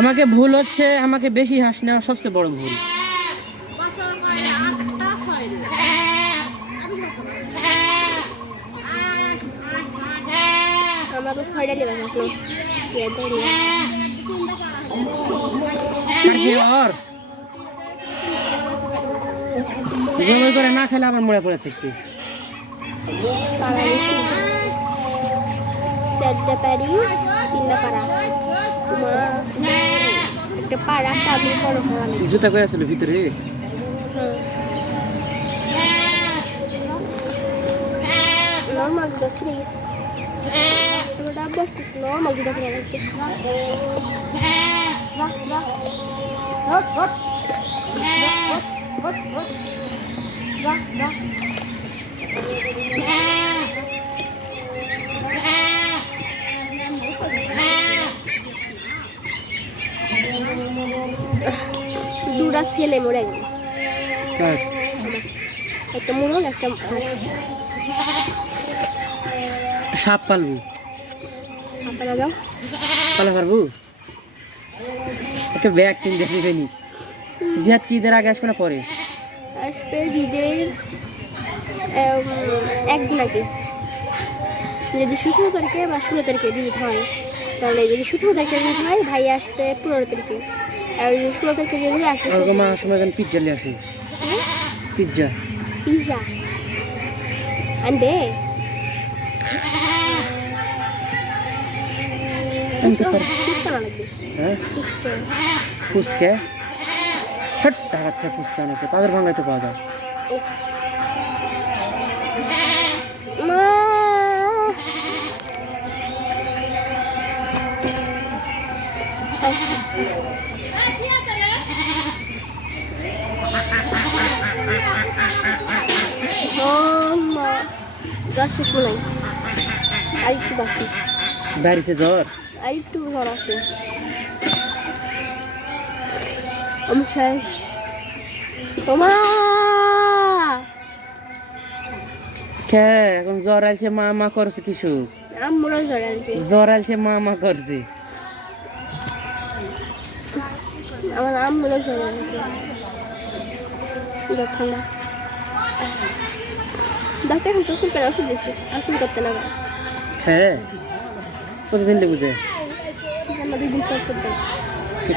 আমাকে ভুল হচ্ছে, আমাকে বেশি হাঁস নেওয়া সবচেয়ে বড় ভুল। জমি করে না খেলে আবার মরে পড়ে থাকবে। জুতা কয়ে আসলো ভিতরে। দুটা ছেলে মরে গেল, কার? একটা মোরগ একটা সাপ পালবো, পালা পারবো। একটা ভ্যাকসিন দেখে নি। জিহাদ কি ঈদের আগে আসবে না পরে আসবে? ঈদের একদিন আগে। যদি 17 তারিখে বা 16 তারিখে ঈদ হয়, তাহলে যদি 17 তারিখে ঈদ হয় ভাই আসবে 15 তারিখে, আর যদি 16 তারিখে ঈদ হলে আসবে। মা সময় পিৎজা নিয়ে আসি। পিৎজা পিৎজা আনবে? ফুচকা ঢাকার থেকে ফুচকা আনেছে, তাদের ভাঙায় তো পাওয়া যায়। বাড়িছে জ্বর, আর একটু জ্বর আছে। এখন জ্বর আলছে, মা মা করছে কিছু। জ্বর আলছে, মা মা করছে। আমার আম্মুরও জ্বর আলছে, ঠান্ডা। ডাক্তার এখন তো ওষুধ ওষুধ দিচ্ছে, ওষুধ করতে না। হ্যাঁ, প্রতিদিন লেবু যায়।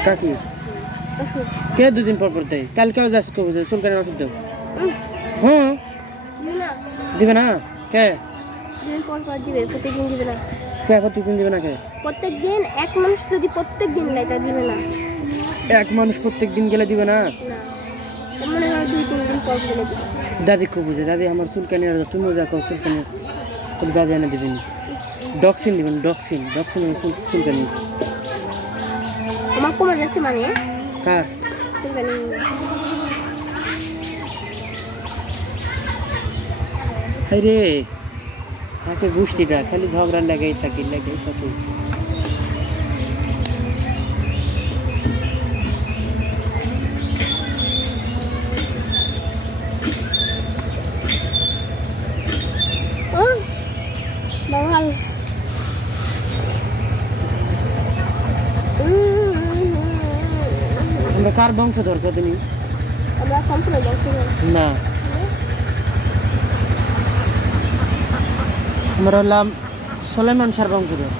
কাকি কে 2 দিন পর পর দেয়? কালকেও যাচ্ছে চুলকানির ওষুধ দেব। হ্যাঁ দিবে না কে? প্রত্যেকদিন দিবে না। কে প্রত্যেকদিন দিবে না কে? প্রত্যেকদিন এক মানুষ যদি প্রত্যেকদিন নেয় তা দিবে না। এক মানুষ প্রত্যেকদিন গেলে দিবে না? মনে হয় 2-3 দিন পর গেলে দিবে। দাদি খুব বুঝে, দাদি আমার চুলকানি আর তুমিও যা কো চুলকানি, দাদি এনে দিবেন। ডক্সিন দিবেন, ডক্সিন চুলকানি। আমার কমে যাচ্ছে মানে? কার? রে তাকে গোষ্ঠীটা খালি ঝগড়া লেগেই থাকে। আমরা কার বংশধর কতনি? আমরা সম্পূর্ণ বংশধর না, আমরা হলাম সুলাইমান শাহর বংশধর।